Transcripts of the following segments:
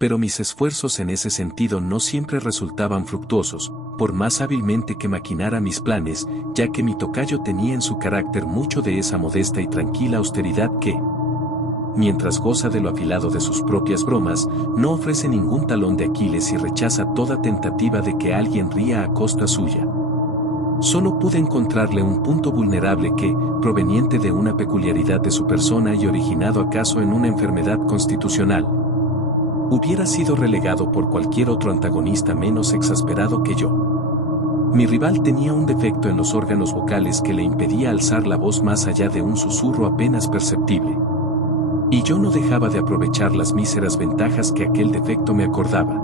Pero mis esfuerzos en ese sentido no siempre resultaban fructuosos, por más hábilmente que maquinara mis planes, ya que mi tocayo tenía en su carácter mucho de esa modesta y tranquila austeridad que, mientras goza de lo afilado de sus propias bromas, no ofrece ningún talón de Aquiles y rechaza toda tentativa de que alguien ría a costa suya. Solo pude encontrarle un punto vulnerable que, proveniente de una peculiaridad de su persona y originado acaso en una enfermedad constitucional, hubiera sido relegado por cualquier otro antagonista menos exasperado que yo. Mi rival tenía un defecto en los órganos vocales que le impedía alzar la voz más allá de un susurro apenas perceptible. Y yo no dejaba de aprovechar las míseras ventajas que aquel defecto me acordaba.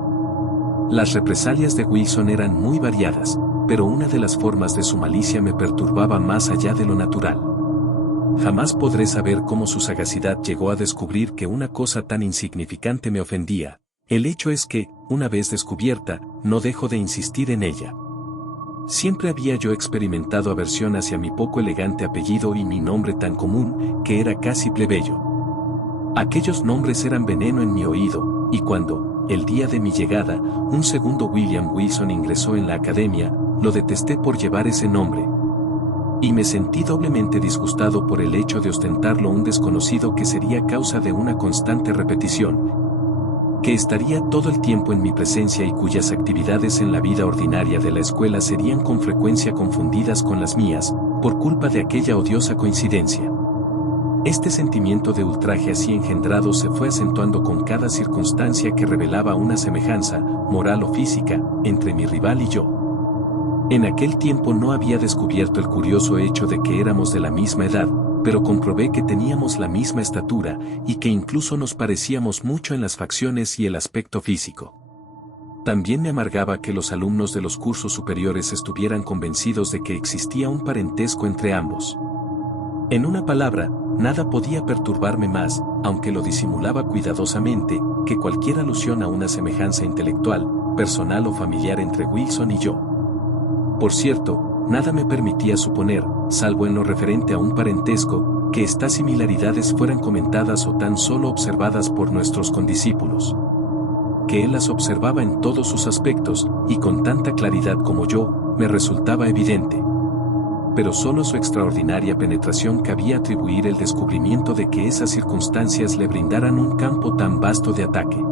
Las represalias de Wilson eran muy variadas, pero una de las formas de su malicia me perturbaba más allá de lo natural. Jamás podré saber cómo su sagacidad llegó a descubrir que una cosa tan insignificante me ofendía. El hecho es que, una vez descubierta, no dejo de insistir en ella. Siempre había yo experimentado aversión hacia mi poco elegante apellido y mi nombre tan común, que era casi plebeyo. Aquellos nombres eran veneno en mi oído, y cuando, el día de mi llegada, un segundo William Wilson ingresó en la academia, lo detesté por llevar ese nombre. Y me sentí doblemente disgustado por el hecho de ostentarlo un desconocido que sería causa de una constante repetición, que estaría todo el tiempo en mi presencia y cuyas actividades en la vida ordinaria de la escuela serían con frecuencia confundidas con las mías, por culpa de aquella odiosa coincidencia. Este sentimiento de ultraje así engendrado se fue acentuando con cada circunstancia que revelaba una semejanza, moral o física, entre mi rival y yo. En aquel tiempo no había descubierto el curioso hecho de que éramos de la misma edad, pero comprobé que teníamos la misma estatura, y que incluso nos parecíamos mucho en las facciones y el aspecto físico. También me amargaba que los alumnos de los cursos superiores estuvieran convencidos de que existía un parentesco entre ambos. En una palabra, nada podía perturbarme más, aunque lo disimulaba cuidadosamente, que cualquier alusión a una semejanza intelectual, personal o familiar entre Wilson y yo. Por cierto, nada me permitía suponer, salvo en lo referente a un parentesco, que estas similaridades fueran comentadas o tan solo observadas por nuestros condiscípulos. Que él las observaba en todos sus aspectos, y con tanta claridad como yo, me resultaba evidente. Pero solo su extraordinaria penetración cabía atribuir el descubrimiento de que esas circunstancias le brindaran un campo tan vasto de ataque.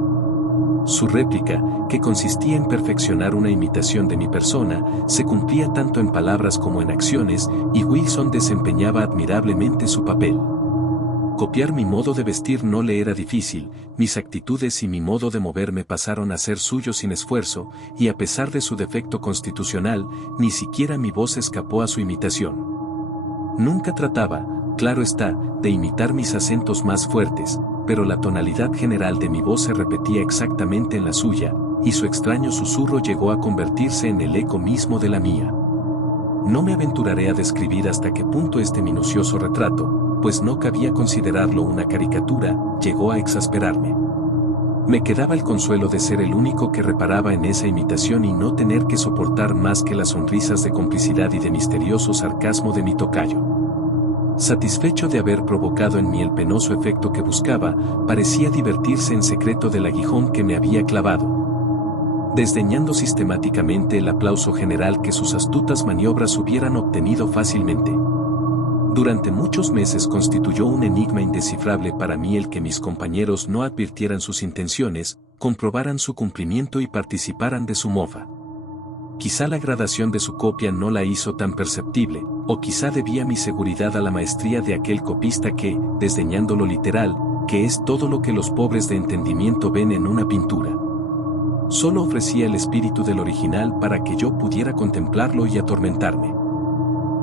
Su réplica, que consistía en perfeccionar una imitación de mi persona, se cumplía tanto en palabras como en acciones, y Wilson desempeñaba admirablemente su papel. Copiar mi modo de vestir no le era difícil, mis actitudes y mi modo de moverme pasaron a ser suyos sin esfuerzo, y a pesar de su defecto constitucional, ni siquiera mi voz escapó a su imitación. Nunca trataba, claro está, de imitar mis acentos más fuertes, pero la tonalidad general de mi voz se repetía exactamente en la suya, y su extraño susurro llegó a convertirse en el eco mismo de la mía. No me aventuraré a describir hasta qué punto este minucioso retrato, pues no cabía considerarlo una caricatura, llegó a exasperarme. Me quedaba el consuelo de ser el único que reparaba en esa imitación y no tener que soportar más que las sonrisas de complicidad y de misterioso sarcasmo de mi tocayo. Satisfecho de haber provocado en mí el penoso efecto que buscaba, parecía divertirse en secreto del aguijón que me había clavado, desdeñando sistemáticamente el aplauso general que sus astutas maniobras hubieran obtenido fácilmente. Durante muchos meses constituyó un enigma indescifrable para mí el que mis compañeros no advirtieran sus intenciones, comprobaran su cumplimiento y participaran de su mofa. Quizá la gradación de su copia no la hizo tan perceptible, o quizá debía mi seguridad a la maestría de aquel copista que, desdeñando lo literal, que es todo lo que los pobres de entendimiento ven en una pintura, solo ofrecía el espíritu del original para que yo pudiera contemplarlo y atormentarme.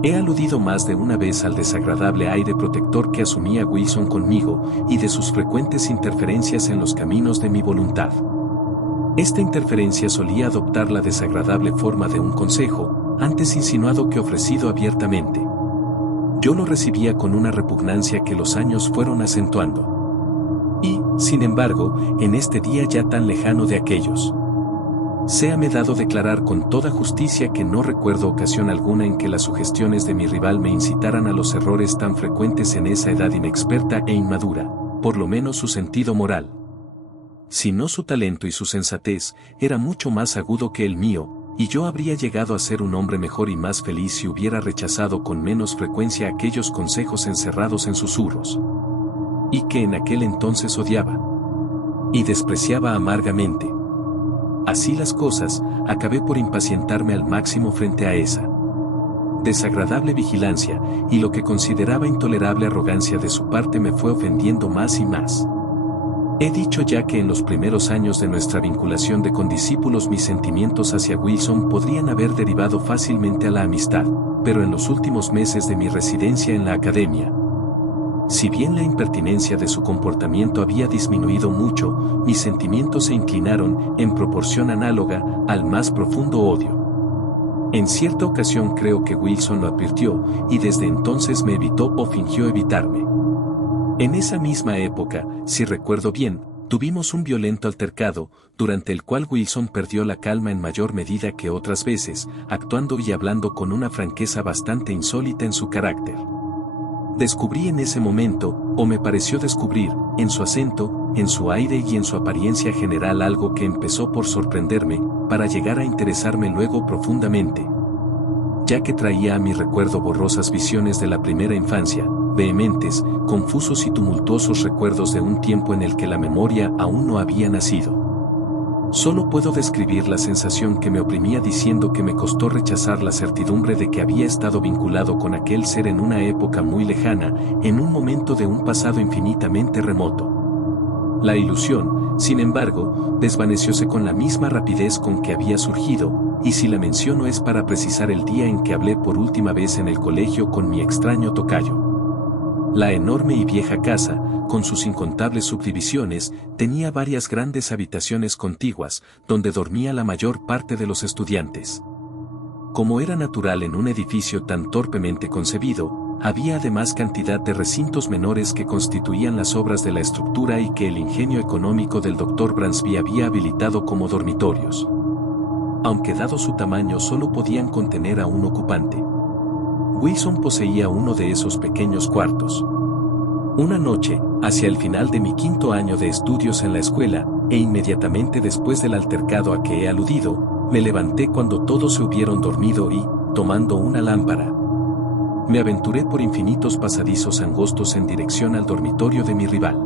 He aludido más de una vez al desagradable aire protector que asumía Wilson conmigo, y de sus frecuentes interferencias en los caminos de mi voluntad. Esta interferencia solía adoptar la desagradable forma de un consejo, antes insinuado que ofrecido abiertamente. Yo lo recibía con una repugnancia que los años fueron acentuando. Y, sin embargo, en este día ya tan lejano de aquellos, séame dado declarar con toda justicia que no recuerdo ocasión alguna en que las sugestiones de mi rival me incitaran a los errores tan frecuentes en esa edad inexperta e inmadura, por lo menos su sentido moral. Si no su talento y su sensatez, era mucho más agudo que el mío, y yo habría llegado a ser un hombre mejor y más feliz si hubiera rechazado con menos frecuencia aquellos consejos encerrados en susurros. Y que en aquel entonces odiaba. Y despreciaba amargamente. Así las cosas, acabé por impacientarme al máximo frente a esa desagradable vigilancia, y lo que consideraba intolerable arrogancia de su parte me fue ofendiendo más y más. He dicho ya que en los primeros años de nuestra vinculación de condiscípulos mis sentimientos hacia Wilson podrían haber derivado fácilmente a la amistad, pero en los últimos meses de mi residencia en la academia, si bien la impertinencia de su comportamiento había disminuido mucho, mis sentimientos se inclinaron, en proporción análoga, al más profundo odio. En cierta ocasión creo que Wilson lo advirtió, y desde entonces me evitó o fingió evitarme. En esa misma época, si recuerdo bien, tuvimos un violento altercado, durante el cual Wilson perdió la calma en mayor medida que otras veces, actuando y hablando con una franqueza bastante insólita en su carácter. Descubrí en ese momento, o me pareció descubrir, en su acento, en su aire y en su apariencia general algo que empezó por sorprenderme, para llegar a interesarme luego profundamente. Ya que traía a mi recuerdo borrosas visiones de la primera infancia, vehementes, confusos y tumultuosos recuerdos de un tiempo en el que la memoria aún no había nacido. Solo puedo describir la sensación que me oprimía diciendo que me costó rechazar la certidumbre de que había estado vinculado con aquel ser en una época muy lejana, en un momento de un pasado infinitamente remoto. La ilusión, sin embargo, desvanecióse con la misma rapidez con que había surgido, y si la menciono es para precisar el día en que hablé por última vez en el colegio con mi extraño tocayo. La enorme y vieja casa, con sus incontables subdivisiones, tenía varias grandes habitaciones contiguas, donde dormía la mayor parte de los estudiantes. Como era natural en un edificio tan torpemente concebido, había además cantidad de recintos menores que constituían las obras de la estructura y que el ingenio económico del Dr. Bransby había habilitado como dormitorios. Aunque dado su tamaño solo podían contener a un ocupante. Wilson poseía uno de esos pequeños cuartos. Una noche, hacia el final de mi 5º año de estudios en la escuela, e inmediatamente después del altercado a que he aludido, me levanté cuando todos se hubieron dormido y, tomando una lámpara, me aventuré por infinitos pasadizos angostos en dirección al dormitorio de mi rival.